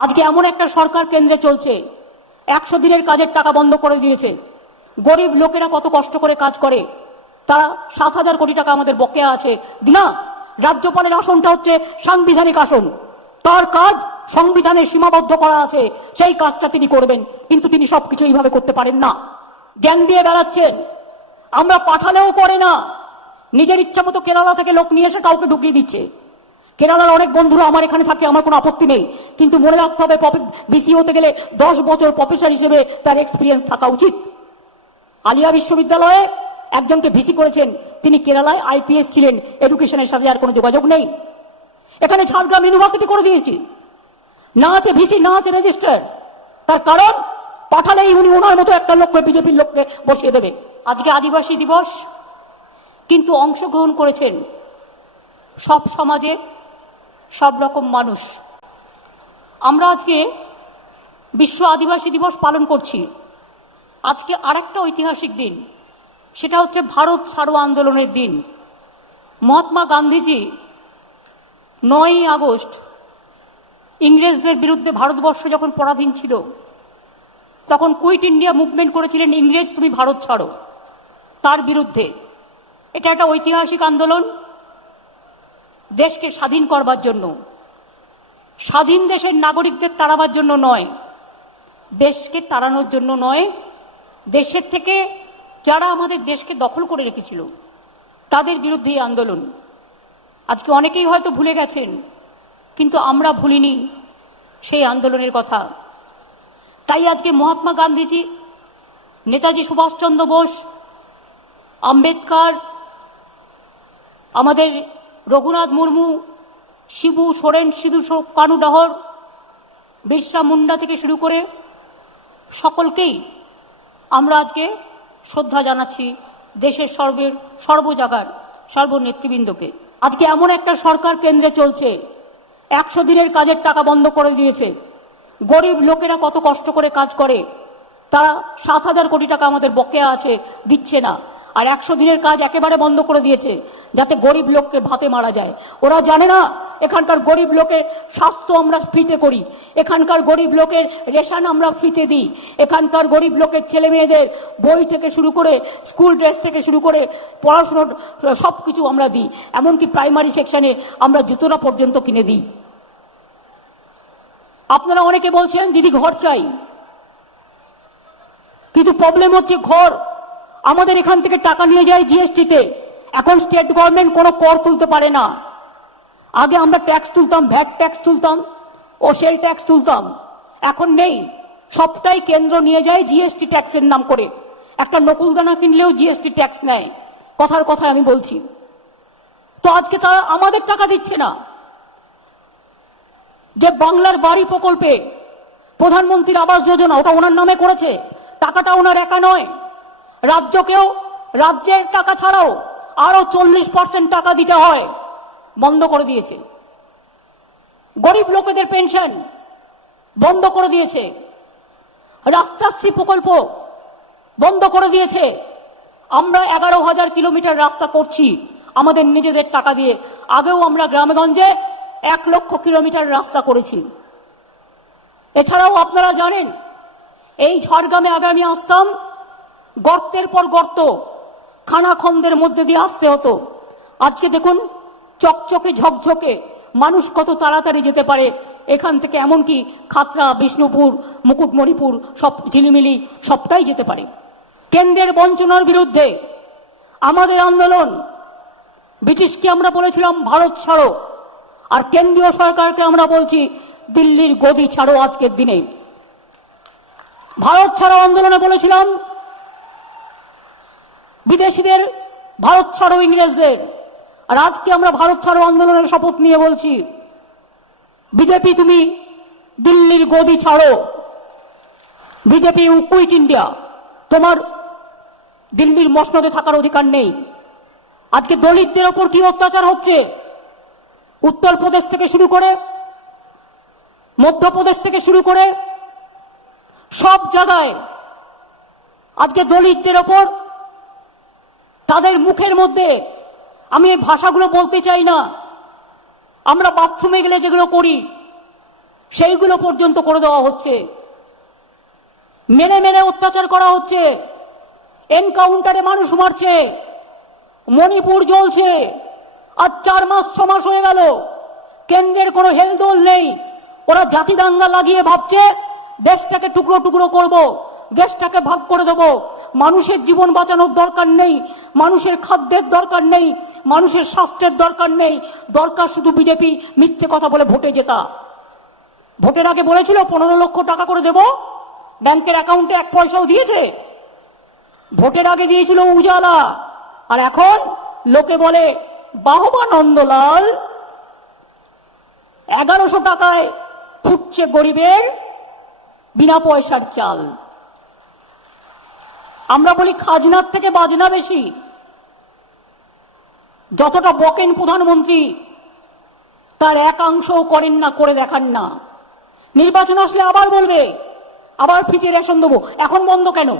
আজকে এমন একটা সরকার কেন্দ্রে চলছে, একশো দিনের কাজের টাকা বন্ধ করে দিয়েছে। গরিব লোকেরা কত কষ্ট করে কাজ করে, তারা সাত হাজার কোটি টাকা আমাদের বকেয়া আছে। দিনা, রাজ্যপালের আসনটা হচ্ছে সাংবিধানিক আসন। তার কাজ সংবিধানে সীমাবদ্ধ করা আছে, সেই কাজটা তিনি করবেন, কিন্তু তিনি সবকিছু এইভাবে করতে পারেন না। জ্ঞান দিয়ে বেড়াচ্ছেন, আমরা পাঠালেও করে না। নিজের ইচ্ছা মতো কেরালা থেকে লোক নিয়ে এসে কাউকে ঢুকিয়ে দিচ্ছে। কেরালার অনেক বন্ধুরা আমার এখানে থাকে, আমার কোনো আপত্তি নেই। কিন্তু মনে রাখতে হবে বিসি হতে গেলে দশ বছর প্রফেসর হিসেবে তার এক্সপিরিয়েন্স থাকা উচিত। আলিয়া বিশ্ববিদ্যালয়ে একজনকে ভিসি করেছেন, তিনি কেরালায় আইপিএস ছিলেন এডুকেশনের সাথে আর কোনো যোগাযোগ নেই। এখানে ঝাড়গ্রাম ইউনিভার্সিটি করে দিয়েছি। না আছে ভিসি না আছে রেজিস্টার তার কারণ, পাঠালেই উনি ওনার মতো একটা লোককে বিজেপির লোককে বসিয়ে দেবে। আজকে আদিবাসী দিবস, কিন্তু অংশগ্রহণ করেছেন সব সমাজের সব রকম মানুষ। আমরা আজকে বিশ্ব আদিবাসী দিবস পালন করছি। আজকে আরেকটা ঐতিহাসিক দিন, সেটা হচ্ছে ভারত ছাড়ো আন্দোলনের দিন। মহাত্মা গান্ধীজি নয়ই আগস্ট ইংরেজদের বিরুদ্ধে ভারতবর্ষ যখন পরাধীন ছিল, তখন কুইট ইন্ডিয়া মুভমেন্ট করেছিলেন, ইংরেজ, তুমি ভারত ছাড়ো। তার বিরুদ্ধে। এটা একটা ঐতিহাসিক আন্দোলন দেশকে স্বাধীন করবার জন্য। স্বাধীন দেশের নাগরিকদের তাড়াবার জন্য নয়, দেশকে তাড়ানোর জন্য নয়, দেশের থেকে যারা আমাদের দেশকে দখল করে রেখেছিল, তাদের বিরুদ্ধে এই আন্দোলন। আজকে অনেকেই হয়তো ভুলে গেছেন, কিন্তু আমরা ভুলিনি সেই আন্দোলনের কথা। তাই আজকে মহাত্মা গান্ধীজি, নেতাজি সুভাষচন্দ্র বোস, আম্বেদকর, আমাদের রঘুনাথ মুর্মু, শিবু, সোরেন, সিধু কানু, ডাহর, বিরসা মুন্ডা থেকে শুরু করে সকলকেই আমরা আজকে শ্রদ্ধা জানাচ্ছি দেশের সর্বের সর্বজাগার সর্বনেতৃবৃন্দকে। আজকে এমন একটা সরকার কেন্দ্রে চলছে, একশো দিনের কাজের টাকা বন্ধ করে দিয়েছে। গরিব লোকেরা কত কষ্ট করে কাজ করে, তারা সাত হাজার কোটি টাকা আমাদের বকেয়া আছে, দিচ্ছে না। আর একশো দিনের কাজ একেবারে বন্ধ করে দিয়েছে, যাতে গরিব লোককে ভাতে মারা যায়। ওরা জানে না, এখানকার গরিব লোকের স্বাস্থ্য আমরা ফ্রিতে করি, এখানকার গরিব লোকের রেশন আমরা ফ্রিতে দিই, এখানকার গরিব লোকের ছেলে মেয়েদের বই থেকে শুরু করে, স্কুল ড্রেস থেকে শুরু করে পড়াশুনোর সব কিছু আমরা দিই। এমনকি প্রাইমারি সেকশনে আমরা জুতোটা পর্যন্ত কিনে দিই। আপনারা অনেকে বলছেন, দিদি, ঘর চাই। কিন্তু প্রবলেম হচ্ছে ঘর। আমাদের এখান থেকে টাকা নিয়ে যায় জিএসটিতে এখন স্টেট গভর্নমেন্ট কোনো কর তুলতে পারে না। আগে আমরা ট্যাক্স তুলতাম ভ্যাট ট্যাক্স তুলতাম ও সেই ট্যাক্স তুলতাম। এখন নেই। সবটাই কেন্দ্র নিয়ে যায় জিএসটি ট্যাক্সের নাম করে। একটা নকুলদানা কিনলেও জিএসটি ট্যাক্স নেয়। কথার কথা আমি বলছি। তো আজকে তারা আমাদের টাকা দিচ্ছে না। যে বাংলার বাড়ি প্রকল্পে প্রধানমন্ত্রীর আবাস যোজনা, ওটা ওনার নামে করেছে। টাকাটা ওনার একা নয়। রাজ্যকেও, রাজ্যের টাকা ছাড়াও আরও চল্লিশ পার্সেন্ট টাকা দিতে হয়। বন্ধ করে দিয়েছে। গরিব লোকেদের পেনশন বন্ধ করে দিয়েছে। রাস্তাশ্রী প্রকল্প বন্ধ করে দিয়েছে। আমরা এগারো হাজার কিলোমিটার রাস্তা করছি। আমাদের নিজেদের টাকা দিয়ে। আগেও আমরা গ্রামেগঞ্জে এক লক্ষ কিলোমিটার রাস্তা করেছি। এছাড়াও আপনারা জানেন, এই ঝড়গ্রামে আগে আমি আসতাম গর্তের পর গর্ত। খানাখন্দের মধ্যে দিয়ে আসতে হতো। আজকে দেখুন, চকচকে, ঝকঝকে মানুষ কত তাড়াতাড়ি যেতে পারে। এখান থেকে এমনকি খাতড়া বিষ্ণুপুর, মুকুটমণিপুর, সব ঝিলিমিলি, সবটাই যেতে পারে। কেন্দ্রের বঞ্চনার বিরুদ্ধে আমাদের আন্দোলন। ব্রিটিশকে আমরা বলেছিলাম, ভারত ছাড়ো। আর কেন্দ্রীয় সরকারকে আমরা বলছি, দিল্লির গদি ছাড়ো আজকের দিনে। ভারত ছাড়ো আন্দোলনে বলেছিলাম বিদেশিদের ভারত ছাড়ো ইংরেজদের। আর আজকে আমরা ভারত ছাড়ো আন্দোলনের শপথ নিয়ে বলছি, বিজেপি তুমি দিল্লির গদি ছাড়ো। বিজেপি কুইট ইন্ডিয়া, তোমার দিল্লির মসনদে থাকার অধিকার নেই। আজকে দলিতদের ওপর কি অত্যাচার হচ্ছে? উত্তরপ্রদেশ থেকে শুরু করে, মধ্যপ্রদেশ থেকে শুরু করে, সব জায়গায় আজকে দলিতদের ওপর তাদের মুখের মধ্যে আমি এই ভাষাগুলো বলতে চাই না। আমরা বাথরুমে গেলে যেগুলো করি, সেইগুলো পর্যন্ত করে দেওয়া হচ্ছে। মেনে মেনে অত্যাচার করা হচ্ছে। এনকাউন্টারে মানুষ মারছে। মণিপুর জ্বলছে। আর চার মাস, ছ মাস হয়ে গেল। কেন্দ্রের কোনো হেলদোল নেই। ওরা জাতি দাঙ্গা লাগিয়ে ভাবছে, দেশটাকে টুকরো টুকরো করব, দেশটাকে ভাগ করে দেব। মানুষের জীবন বাঁচানোর দরকার নেই, মানুষের খাদ্যের দরকার নেই, মানুষের স্বাস্থ্যের দরকার নেই। দরকার শুধু বিজেপি মিথ্যে কথা বলে ভোটে জেতা। ভোটের আগে বলেছিল, পনেরো লক্ষ টাকা করে দেব। ব্যাংকের অ্যাকাউন্টে এক পয়সাও দিয়েছে। ভোটের আগে দিয়েছিল উজালা। আর এখন লোকে বলে, বাহবা নন্দলাল, এগারোশো টাকায় ফুটছে গরিবের বিনা পয়সার চাল। আমরা বলি খাজনার থেকে বাজনা বেশি। যতটা বকেন প্রধানমন্ত্রী, তার একাংশও করেন না, করে দেখান না। নির্বাচন আসলে আবার বলবে, আবার ফিচে রেশন দেবো। এখন বন্ধ কেন?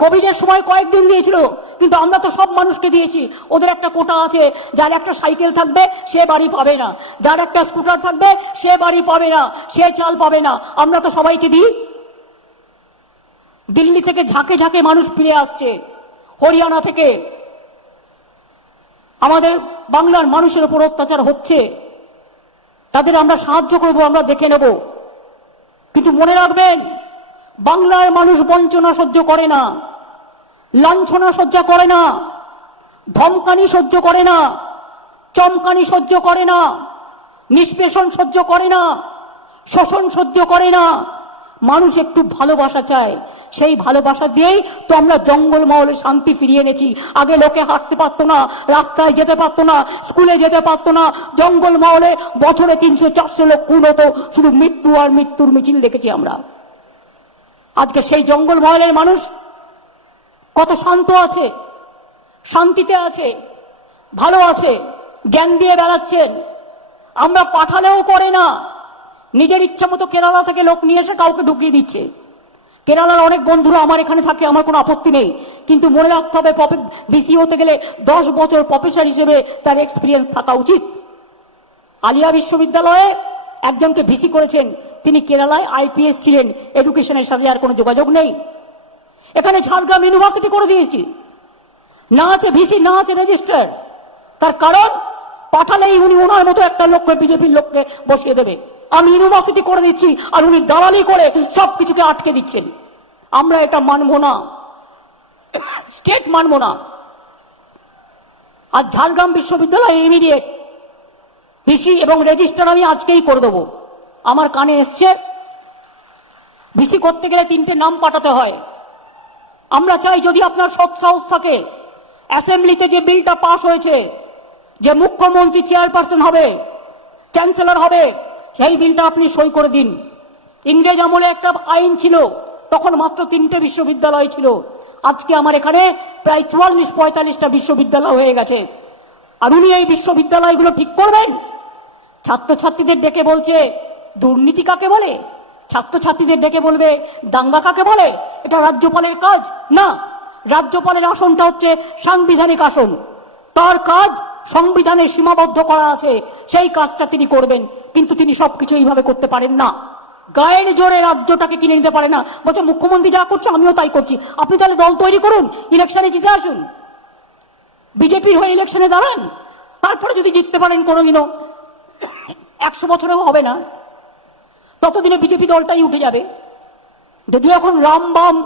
কোভিডের সময় কয়েকদিন দিয়েছিল, কিন্তু আমরা তো সব মানুষকে দিয়েছি। ওদের একটা কোটা আছে, যার একটা সাইকেল থাকবে, সে বাড়ি পাবে না। যার একটা স্কুটার থাকবে, সে বাড়ি পাবে না, সে চাল পাবে না। আমরা তো সবাইকে দিই। দিল্লি থেকে ঝাঁকে ঝাঁকে মানুষ ফিরে আসছে। হরিয়ানা থেকে। আমাদের বাংলার মানুষের উপর অত্যাচার হচ্ছে। তাদের আমরা সাহায্য করব, আমরা দেখে নেব। কিন্তু মনে রাখবেন, বাংলার মানুষ বঞ্চনা সহ্য করে না, লাঞ্ছনা সহ্য করে না, ধমকানি সহ্য করে না, চমকানি সহ্য করে না, নিষ্পেষণ সহ্য করে না, শোষণ সহ্য করে না। মানুষ একটু ভালোবাসা চায়। সেই ভালোবাসা দিয়েই তো আমরা জঙ্গল মহলে শান্তি ফিরিয়ে এনেছি। আগে লোকে হাঁটতে পারতো না, রাস্তায় যেতে পারতো না, স্কুলে যেতে পারতো না। জঙ্গল মহলে বছরে তিনশো, চারশো লোক খুন হতো। শুধু মৃত্যু আর মৃত্যুর মিছিল দেখেছি আমরা। আজকে সেই জঙ্গল মহলের মানুষ কত শান্ত আছে, শান্তিতে আছে, ভালো আছে, জ্ঞান দিয়ে বেড়াচ্ছেন। আমরা পাঠালেও করে না। নিজের ইচ্ছা মতো কেরালা থেকে লোক নিয়ে এসে কাউকে ঢুকিয়ে দিচ্ছে। কেরালার অনেক বন্ধুরা আমার এখানে থাকে, আমার কোনো আপত্তি নেই। কিন্তু মনে রাখতে হবে বিসি হতে গেলে দশ বছর প্রফেসর হিসেবে তার এক্সপিরিয়েন্স থাকা উচিত। আলিয়া বিশ্ববিদ্যালয়ে একজনকে ভিসি করেছেন, তিনি কেরালায় আইপিএস ছিলেন এডুকেশনের সাথে আর কোনো যোগাযোগ নেই। এখানে ঝাড়গ্রাম ইউনিভার্সিটি করে দিয়েছি। না আছে ভিসি না আছে রেজিস্টার তার কারণ, পাঠালেই উনি ওনার মতো একটা লোককে বিজেপির লোককে বসিয়ে দেবে। আমি ইউনিভার্সিটি করে দিচ্ছি আর উনি দালালি করে সব কিছুকে আটকে দিচ্ছেন। আমরা এটা মানব না। স্টেট মানব না। আর ঝাড়গ্রাম বিশ্ববিদ্যালয় ইমিডিয়েট ভিসি এবং রেজিস্টার আমি আজকেই করে দেবো। আমার কানে এসছে, ভিসি করতে গেলে তিনটে নাম পাঠাতে হয়। আমরা চাই যদি আপনার সৎ সাহস থাকে, অ্যাসেম্বলিতে যে বিলটা পাশ হয়েছে, যে মুখ্যমন্ত্রী চেয়ারপারসন হবে, চ্যান্সেলর হবে সেই বিলটা আপনি সই করে দিন। ইংরেজ আমলে একটা আইন ছিল, তখন মাত্র তিনটে বিশ্ববিদ্যালয় ছিল। আজকে আমার এখানে প্রায় চুয়াল্লিশ, পঁয়তাল্লিশটা বিশ্ববিদ্যালয় হয়ে গেছে। আর উনি এই বিশ্ববিদ্যালয়গুলো ঠিক করবেন? ছাত্রছাত্রীদের ডেকে বলছে, দুর্নীতি কাকে বলে? ছাত্রছাত্রীদের ডেকে বলবে, দাঙ্গা কাকে বলে? এটা রাজ্যপালের কাজ? না, রাজ্যপালের আসনটা হচ্ছে সাংবিধানিক আসন। তার কাজ সংবিধানে সীমাবদ্ধ করা আছে। সেই কাজটা তিনি করবেন। কিন্তু তিনি সবকিছু এইভাবে করতে পারেন না। গায়ের জোরে রাজ্যটাকে কিনে নিতে পারে না। বলছে, মুখ্যমন্ত্রী যা করছে, আমিও তাই করছি। আপনি তাহলে দল তৈরি করুন, ইলেকশনে জিতে আসুন। বিজেপির হয়ে ইলেকশনে দাঁড়ান। তারপরে যদি জিততে পারেন কোনোদিনও, একশো বছরেও হবে না। ততদিনে বিজেপি দলটাই উঠে যাবে। যদিও এখন রাম বাম,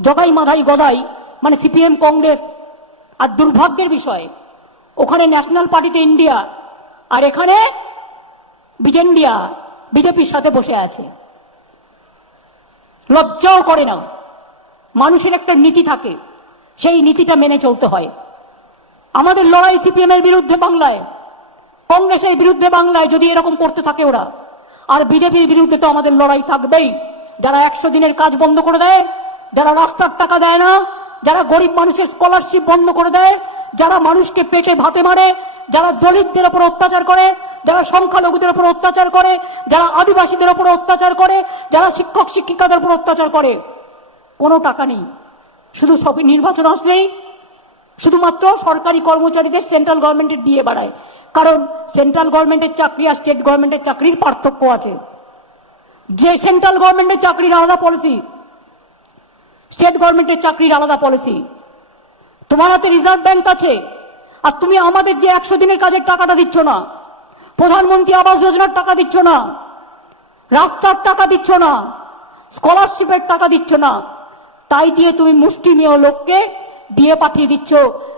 জগাই মাধাই গদাই মানে সিপিএম, কংগ্রেস, আর দুর্ভাগ্যের বিষয়, ওখানে ন্যাশনাল পার্টিতে ইন্ডিয়া, আর এখানে বিজেন্ডিয়া বিজেপির সাথে বসে আছে। লজ্জাও করে না। মানুষের একটা নীতি থাকে, সেই নীতিটা মেনে চলতে হয়। আমাদের লড়াই সিপিএম এর বিরুদ্ধে বাংলায়, কংগ্রেসের বিরুদ্ধে বাংলায় যদি এরকম করতে থাকে ওরা, আর বিজেপির বিরুদ্ধে তো আমাদের লড়াই থাকবেই। যারা একশো দিনের কাজ বন্ধ করে দেয়, যারা রাস্তার টাকা দেয় না, যারা গরিব মানুষের স্কলারশিপ বন্ধ করে দেয়, যারা মানুষকে পেটে ভাতে মারে, যারা দলিতদের ওপর অত্যাচার করে যারা সংখ্যালঘুদের উপর অত্যাচার করে, যারা আদিবাসীদের উপর অত্যাচার করে, যারা শিক্ষক, শিক্ষিকাদের উপর অত্যাচার করে, কোনো টাকা নেই। শুধু সবই নির্বাচন আসলেই শুধুমাত্র সরকারি কর্মচারীদের সেন্ট্রাল গভর্নমেন্টের দিয়ে বাড়ায়। কারণ সেন্ট্রাল গভর্নমেন্টের চাকরি আর স্টেট গভর্নমেন্টের চাকরির পার্থক্য আছে। যে সেন্ট্রাল গভর্নমেন্টের চাকরির আলাদা পলিসি স্টেট গভর্নমেন্টের চাকরির আলাদা পলিসি তোমার হাতে রিজার্ভ ব্যাংক আছে, আর তুমি আমাদের যে একশো দিনের কাজের টাকাটা দিচ্ছ না প্রধানমন্ত্রী আবাস যোজনার টাকা দিচ্ছ না। রাস্তার টাকা দিচ্ছ না। স্কলারশিপের টাকা দিচ্ছ না। তাই দিয়ে তুমি মুষ্টিমেয় লোককে দিয়ে পাঠিয়ে দিচ্ছ,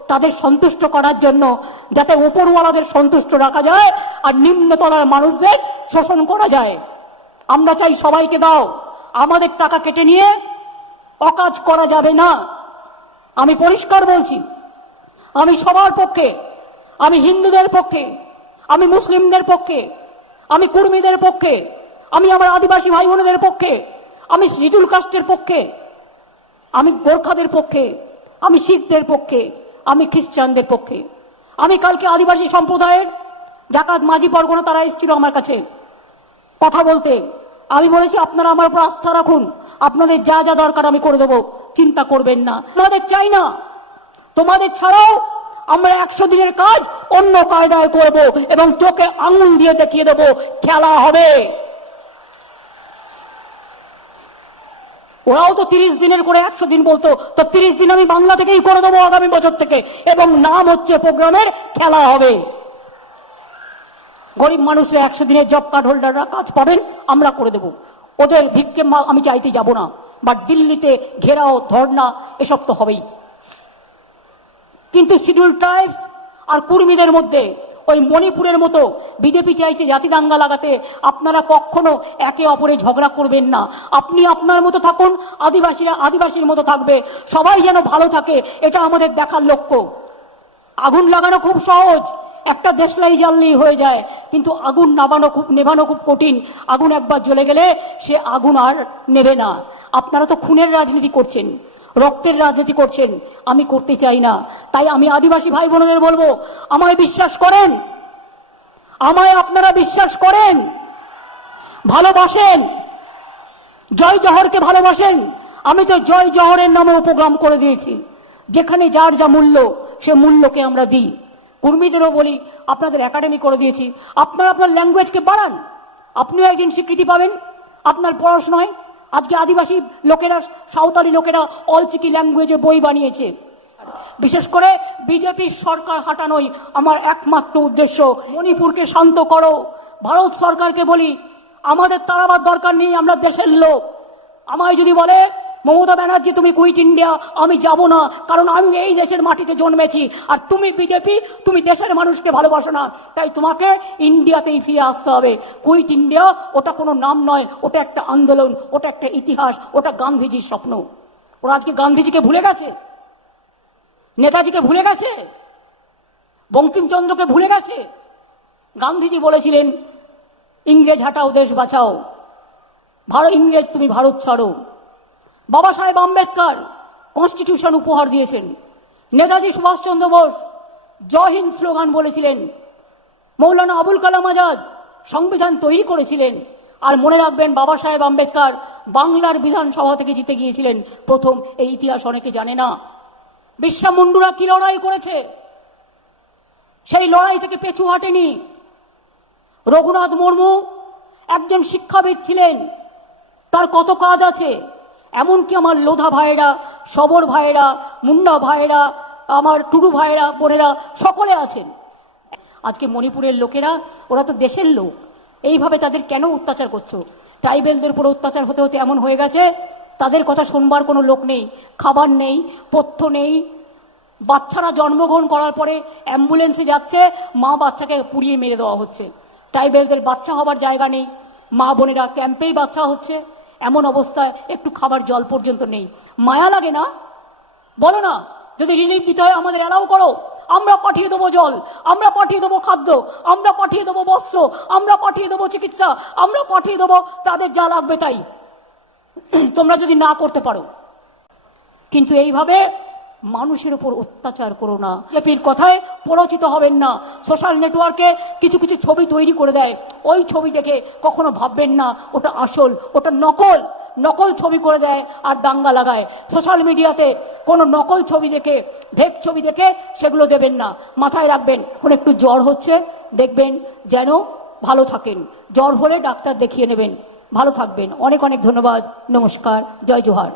তাদের সন্তুষ্ট করার জন্য, যাতে ওপরওয়ালাদের সন্তুষ্ট রাখা যায় আর নিম্নতলার মানুষদের শোষণ করা যায়। আমরা চাই সবাইকে দাও। আমাদের টাকা কেটে নিয়ে অকাজ করা যাবে না। আমি পরিষ্কার বলছি, আমি সবার পক্ষে, আমি হিন্দুদের পক্ষে আমি মুসলিমদের পক্ষে, আমি কুর্মীদের পক্ষে, আমি আমার আদিবাসী ভাই বোনেদের পক্ষে, আমি শিডুল কাস্টের পক্ষে, আমি গোর্খাদের পক্ষে, আমি শিখদের পক্ষে, আমি খ্রিস্টানদের পক্ষে। আমি কালকে আদিবাসী সম্প্রদায়ের জাকাত মাঝি পরগনা তারা এসেছিল আমার কাছে কথা বলতে। আমি বলেছি, আপনারা আমার উপর আস্থা রাখুন। আপনাদের যা যা দরকার আমি করে দেবো। চিন্তা করবেন না। তোমাদের চাই না। তোমাদের ছাড়াও আমরা একশো দিনের কাজ অন্য কায়দায় করব এবং চোখে আঙুল দিয়ে দেখিয়ে দেবো, খেলা হবে। ওরাও তো তিরিশ দিনের করে একশো দিন বলতো, তো তিরিশ দিন আমি বাংলা থেকেই করে দেবো আগামী বছর থেকে, এবং নাম হচ্ছে প্রোগ্রামের খেলা হবে। গরিব মানুষরা একশো দিনের জব কার্ড হোল্ডাররা কাজ পাবেন, আমরা করে দেব। ওদের ভিক্ষে আমি চাইতে যাব না, বা দিল্লিতে ঘেরাও ধর্না এসব তো হবেই। কিন্তু শিডিউল ট্রাইবস আর কুর্মীদের মধ্যে ওই মণিপুরের মতো বিজেপি চাইছে জাতি দাঙ্গা লাগাতে, আপনারা কখনো একে অপরে ঝগড়া করবেন না। আপনি আপনার মতো থাকুন, আদিবাসীরা আদিবাসীর মতো থাকবে, সবাই যেন ভালো থাকে, এটা আমাদের দেখার লক্ষ্য। আগুন লাগানো খুব সহজ, একটা দেশলাই জ্বাললেই হয়ে যায়, কিন্তু আগুন নামানো খুব, নেভানো খুব কঠিন। আগুন একবার জ্বলে গেলে সে আগুন আর নেবে না। আপনারা তো খুনের রাজনীতি করছেন। রক্তের রাজনীতি করছেন, আমি করতে চাই না। তাই আমি আদিবাসী ভাই বোনদের বলব, আমায় বিশ্বাস করেন। আমায় আপনারা বিশ্বাস করেন। ভালোবাসেন। জয় জহরকে ভালোবাসেন। আমি তো জয় জহরের নামে উপগ্রাম করে দিয়েছি। যেখানে যার যা মূল্য, সে মূল্যকে আমরা দিই। কর্মীদেরও বলি, আপনাদের একাডেমি করে দিয়েছি। আপনারা আপনার ল্যাঙ্গুয়েজকে বাড়ান। আপনিও একদিন স্বীকৃতি পাবেন। আপনার পড়াশোনায় আজকে আদিবাসী লোকেরা, সাঁওতালি লোকেরা অলচিকি ল্যাঙ্গুয়েজে বই বানিয়েছে। বিশেষ করে বিজেপির সরকার হাঁটানোই আমার একমাত্র উদ্দেশ্য। মণিপুরকে শান্ত করো। ভারত সরকারকে বলি, আমাদের তারাবার দরকার নেই, আমরা দেশের লোক। আমায় যদি বলে মমতা ব্যানার্জি, তুমি কুইট ইন্ডিয়া আমি যাব না, কারণ আমি এই দেশের মাটিতে জন্মেছি। আর তুমি বিজেপি তুমি দেশের মানুষকে ভালোবাসো না। তাই তোমাকে ইন্ডিয়াতেই ফিরে আসতে হবে। কুইট ইন্ডিয়া ওটা কোনো নাম নয়, ওটা একটা আন্দোলন, ওটা একটা ইতিহাস, ওটা গান্ধীজির স্বপ্ন। ওরা আজকে গান্ধীজিকে ভুলে গেছে? নেতাজিকে ভুলে গেছে? বঙ্কিমচন্দ্রকে ভুলে গেছে? গান্ধীজি বলেছিলেন, ইংরেজ হাটাও, দেশ বাঁচাও। ভারত, ইংরেজ, তুমি ভারত ছাড়ো। বাবা সাহেব আম্বেদকর কনস্টিটিউশন উপহার দিয়েছেন। নেতাজি সুভাষচন্দ্র বোস জয় হিন্দ স্লোগান বলেছিলেন। মৌলানা আবুল কালাম আজাদ সংবিধান তৈরি করেছিলেন। আর মনে রাখবেন, বাবা সাহেব আম্বেদকর বাংলার বিধানসভা থেকে জিতে গিয়েছিলেন। প্রথম এই ইতিহাস অনেকে জানে না। বিশ্বা মুন্ডুরা কি লড়াই করেছে? সেই লড়াই থেকে পেছু হাটেনি। রঘুনাথ মুর্মু একজন শিক্ষাবিদ ছিলেন। তার কত কাজ আছে? এমনকি আমার লোধা ভাইয়েরা, সবর ভাইয়েরা মুন্ডা ভাইয়েরা, আমার টুডু ভাইয়েরা, বোনেরা সকলে আছেন। আজকে মণিপুরের লোকেরা, ওরা তো দেশের লোক। এইভাবে তাদের কেন অত্যাচার করছ? ট্রাইবেলদের উপর অত্যাচার হতে হতে এমন হয়ে গেছে, তাদের কথা শুনবার কোনো লোক নেই, খাবার নেই, পথ্য নেই। বাচ্চারা জন্মগ্রহণ করার পরে অ্যাম্বুলেন্সে যাচ্ছে, মা বাচ্চাকে পুড়িয়ে মেরে দেওয়া হচ্ছে। ট্রাইবেলদের বাচ্চা হবার জায়গা নেই, মা বোনেরা ক্যাম্পেই বাচ্চা হচ্ছে। এমন অবস্থায় একটু খাবার জল পর্যন্ত নেই। মায়া লাগে না? বলো না, যদি রিলিফ দিতে হয় আমাদের অ্যালাউ করো। আমরা পাঠিয়ে দেবো জল, আমরা পাঠিয়ে দেবো খাদ্য, আমরা পাঠিয়ে দেবো বস্ত্র, আমরা পাঠিয়ে দেবো চিকিৎসা, আমরা পাঠিয়ে দেবো তাদের যা লাগবে তাই। তোমরা যদি না করতে পারো। কিন্তু এইভাবে মানুষের উপর অত্যাচার করো না। জেপির কথায় পরিচিত হবেন না। সোশ্যাল নেটওয়ার্কে কিছু কিছু ছবি তৈরি করে দেয়। ওই ছবি দেখে কখনো ভাববেন না, ওটা আসল, ওটা নকল। নকল ছবি করে দেয় আর দাঙ্গা লাগায়। সোশ্যাল মিডিয়াতে কোনো নকল ছবি দেখে ভেক ছবি দেখে সেগুলো দেবেন না। মাথায় রাখবেন, এখন একটু জ্বর হচ্ছে, দেখবেন যেন ভালো থাকেন। জ্বর হলে ডাক্তার দেখিয়ে নেবেন। ভালো থাকবেন। অনেক অনেক ধন্যবাদ। নমস্কার। জয় জোহার।